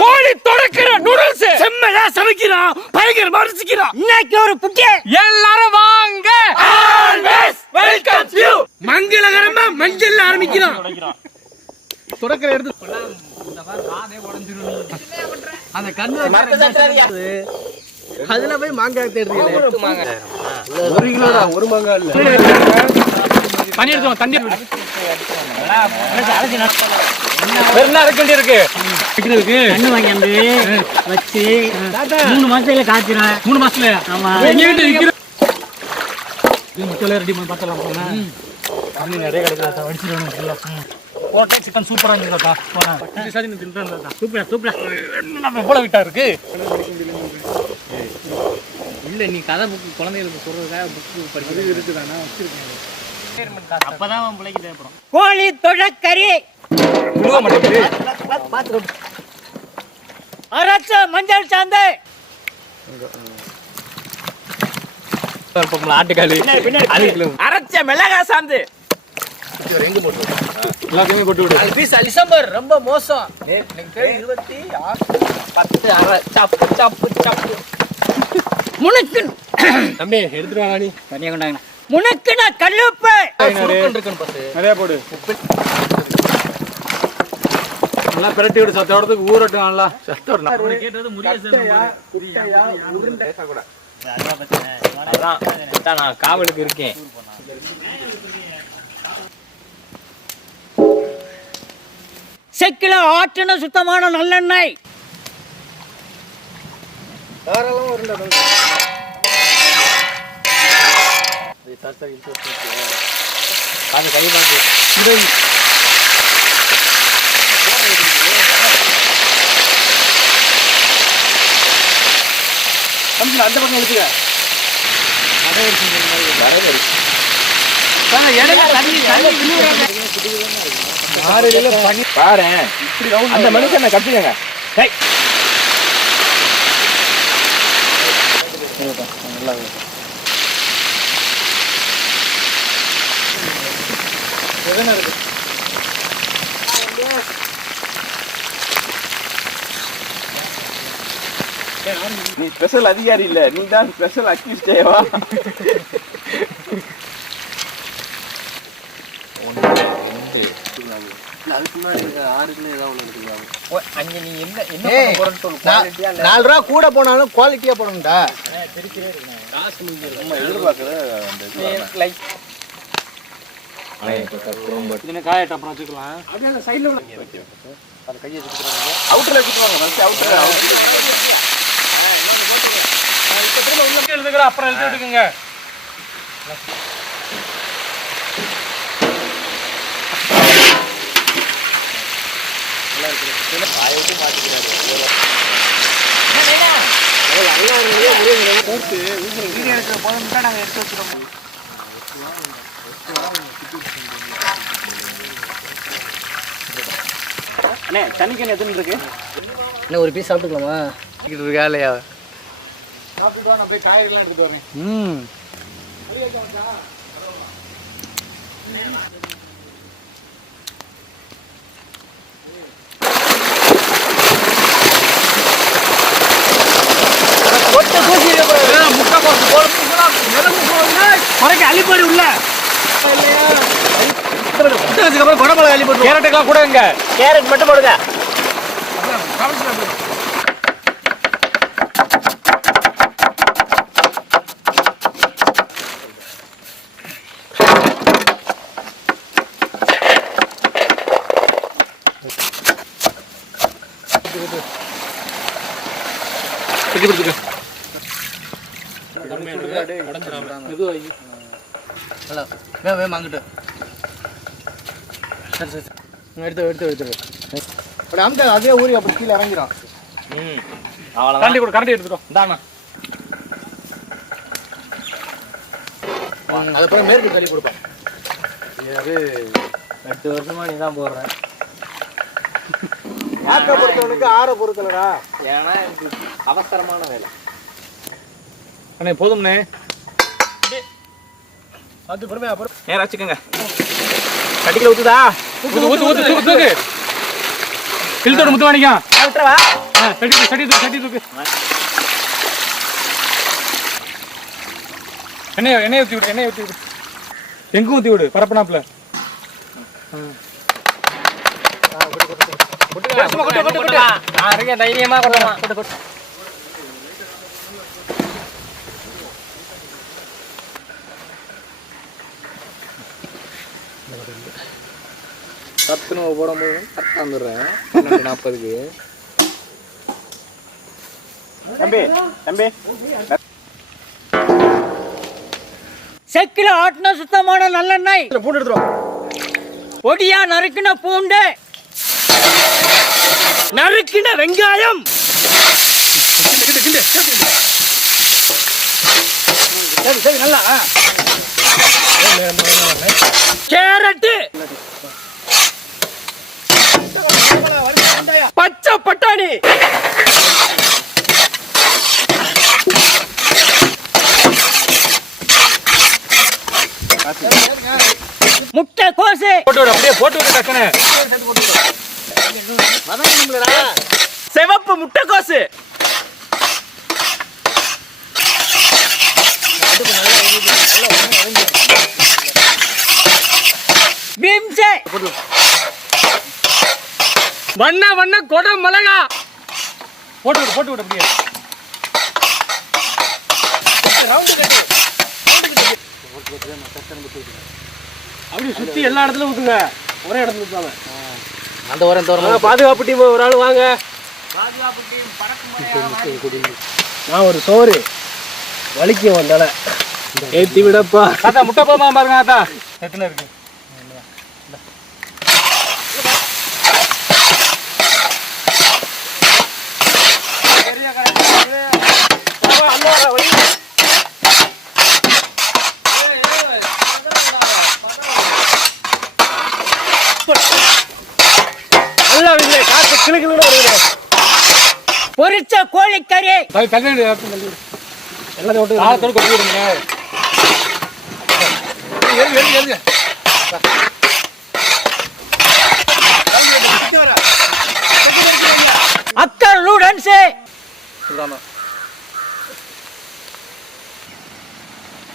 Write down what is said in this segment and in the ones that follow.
கோழி தொடக்கிற நூடுல்ஸ் செம்மலா சமைக்கிறான் பயங்கரமா ருசிக்கிறான் இன்னைக்கு ஒரு புக்கே எல்லாரும் வாங்க ஆல்வேஸ் வெல்கம் யூ மங்களகரமா மஞ்சள் ஆரம்பிக்கிறான் தொடக்கிற எடுத்து இந்த மாதிரி ராதே உடைஞ்சிரும் அந்த கண்ணு அதுல போய் மாங்காய் தேடுறீங்க மாங்காய் 1 கிலோடா ஒரு மாங்காய் இல்ல தண்ணி எடுத்து தண்ணி பெருனா இருக்கு கண்ணு வாங்கி வந்து வச்சு 3 மாசத்துல காய்ச்சிரும் 3 மாசத்துல ஆமா எங்க வீட்டு விக்கிற முட்டல ரெடி பண்ணி பார்த்தலாம் போனா தண்ணி நிறைய கிடைக்குதா வடிச்சிரணும் ஃபுல்லா போட்டா சிக்கன் சூப்பரா இருந்துடா போனா பட்டி சாதி தின்றறடா சூப்பரா நம்ம போல விட்டா இருக்கு இல்ல நீ கதை புக் குழந்தைகளுக்கு சொல்றதுக்காக புக் படிக்கிறது இருக்குதானா வச்சிருக்கேன் அப்பதான் அவன் பிள்ளைக்கு தேவைப்படும் கோழி தொழக்கறி விழுவ மாட்டேங்குது பாத்து அரைச்ச மஞ்சள் சாந்து ஆட்டுக்காலி அரைச்ச மிளகாய் சாந்து ரெண்டு போட்டு எல்லாத்தையுமே கொண்டு விடு பீஸ் டிசம்பர் ரொம்ப மோசம் எனக்கு 26 10 அரை சப்பு சப்பு சப்பு முனுக்கு தம்பி எடுத்துட்டு வா நீ தண்ணிய கொண்டாங்க முனுக்குனா கல்லுப்பு இருக்குன்னு பாத்து நிறைய போடு நல்லா பிரட்டி விடு சத்தோடதுக்கு ஊறட்டும் நல்லா சத்தோட நான் கேட்டது முரியையா குட்டையா உருண்டை பேச கூட அதான் நான் காவலுக்கு இருக்கேன் செக்கில ஆற்றின சுத்தமான நல்லெண்ணெய் தாராளமா உருண்டை அது கை பாக்கு அந்த பக்கம் எடுத்துக்க பாரு அந்த மனுஷன் கட்டுங்க நீ ஸ்பெஷல் அதிகாரி இல்ல நீ தான் ஸ்பெஷல் அக்யூஸ்டேவா $4 கூட போனாலும் குவாலிட்டியா போடணும்டா காயட்ட அப்புறம் வச்சுக்கலாம் அவுட்டர்ல எழுதுகிற அப்புறம் எழுதி விட்டுக்குங்க தண்ணிக்கு எத்தனை இருக்கு என்ன ஒரு பீஸ் சாப்பிட்டுக்கலாமா இருக்கா இல்லையா சாப்பிட்டு நான் போய் காய்கறிலாம் எடுத்துட்டு வரேன் அழிப்பாடு உள்ள குடமிளகா அள்ளி போட்டு கேரட்டுக்கெல்லாம் கூட இங்க கேரட் மட்டும் போடுங்க வாங்கிட்டு சரி சரி எடுத்து அதே ஊறி அப்படி கீழே இறங்கிடும் கரண்டி கூட கரண்டி எடுத்துட்டோம் தானா அதுக்கப்புறம் மேற்கு தள்ளி கொடுப்பேன் 8 வருஷமா நீ தான் போடுறேன் ஆக்க பொறுத்தவனுக்கு ஆற பொறுக்கலடா ஏன்னா எனக்கு அவசரமான வேலை அண்ணே போதும்ண்ணே அது பொறுமையா நேரம் வச்சுக்கோங்க கட்டிக்கல ஊத்துதா தூக்கு கில்தோட முத்து வாணிக்கா விட்டுறவா சட்டி தூக்கு எண்ணெய் ஊற்றி விடு எங்கும் ஊற்றி விடு பரப்பனாப்புல தைரியமா சத்துணவு போடும்போது கரெக்டாக வந்துடுறேன் 12:40க்கு. தம்பி செக்கில ஆட்டின சுத்தமான நல்லெண்ணெய் பூண்டு எடுத்துரும். பொடியா நறுக்கின பூண்டு, நறுக்கின வெங்காயம், சரி நல்லா கேரட்டு, பச்சை பட்டாணி, முட்டை கோசு போட்டு விடு, அப்படியே போட்டு விடு டக்குனு. சிவப்பு முட்டைக்கோசு, பீம்சே, வண்ண வண்ண கொடை மிளகா போட்டு விடு அப்படியே. அப்படி சுத்தி எல்லா இடத்துலயும் ஊத்துங்க, ஒரே இடத்துல ஊத்தாம. அந்த ஓரம் பாதுகாப்பு டீம் ஒரு ஆள் வாங்க. நான் ஒரு சோறு வலிக்க வந்தால ஏத்தி விடப்பா. தாத்தா முட்டை போமா பாருங்க தாத்தா எத்தனை இருக்கு. பொரிச்ச கோழிக்கறி, அக்கர் நூடல்ஸ்,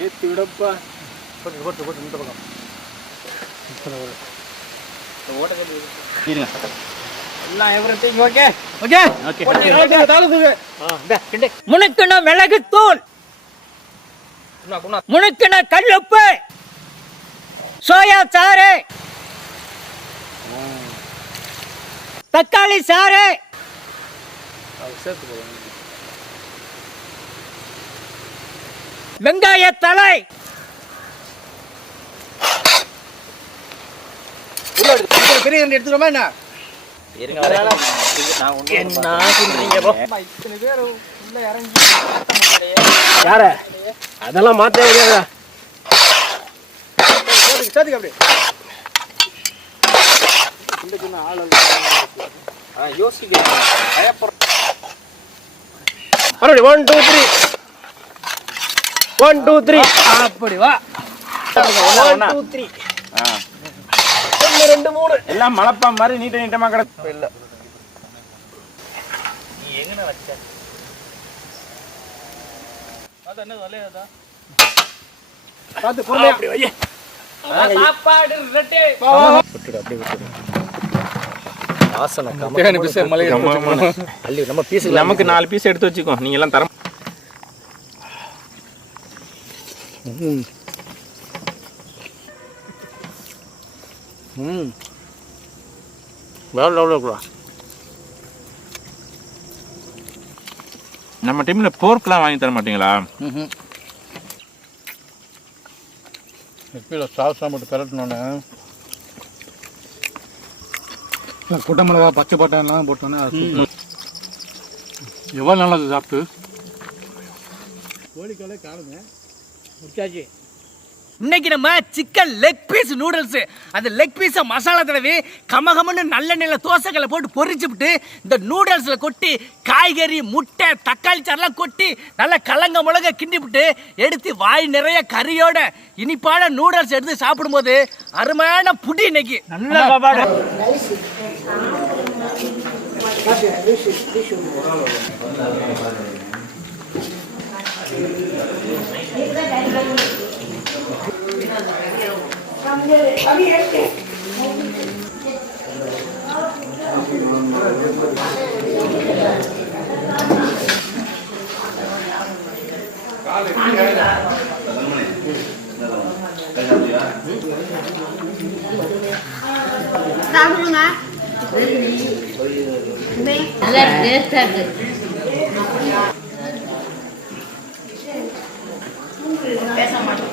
ஏத்தி விடப்பா. முனுக்கின மிளகு தூள், முனுக்கின கல்லுப்பு, சோயா சாறு, தக்காளி சாறு, வெங்காய தலை, பெரிய எடுத்துக்கோமா என்ன யார அதெல்லாம் மாத்த முடியாத. அப்படி வா. 1 2 3 2 3 எல்லாம் மலப்பா மாதிரி நீட்டமா கிடக்கு. இல்ல நீ எங்கன வச்ச அத என்ன வலையதா பாத்து பொறுமையா அப்படி வை. சாப்பாடு ரெடி விட்டுடு, அப்படியே விட்டுடு. வாசனை கம பீஸ் மலை அள்ளி நம்ம பீஸ் நமக்கு 4 பீஸ் எடுத்து வச்சுக்கோ. நீங்க எல்லாம் தரம் நம்ம டீம்ல போர்க்லாம் வாங்கி தர மாட்டீங்களா? சால்சா மட்டும் பெரட்டணுன்னு குட்டை மிளகா பச்சை பட்டாலாம் போட்டோன்னே எவ்வளோ நல்லது சாப்பிட்டு. கோழிக்காலே காணுங்க முடிச்சாச்சு. இன்னைக்கு நம்ம சிக்கன் லெக் பீஸ் நூடுல்ஸ். அந்த லெக் பீஸை மசாலா தடவி கமகமன்னு நல்லெண்ணெயில தோசைகளை போட்டு பொரிச்சுவிட்டு இந்த நூடுல்ஸ்ல கொட்டி காய்கறி முட்டை தக்காளி சாரெல்லாம் கொட்டி நல்லா கலங்க முளக கிண்டிவிட்டு எடுத்து வாய் நிறைய கறியோட இனிப்பான நூடுல்ஸ் எடுத்து சாப்பிடும்போது அருமையான புடி இன்னைக்கு. நல்ல சாப்பாடு. சாப்பிடுங்க. நல்லா டேஸ்டா இருக்கு. பேச மாட்டேன்.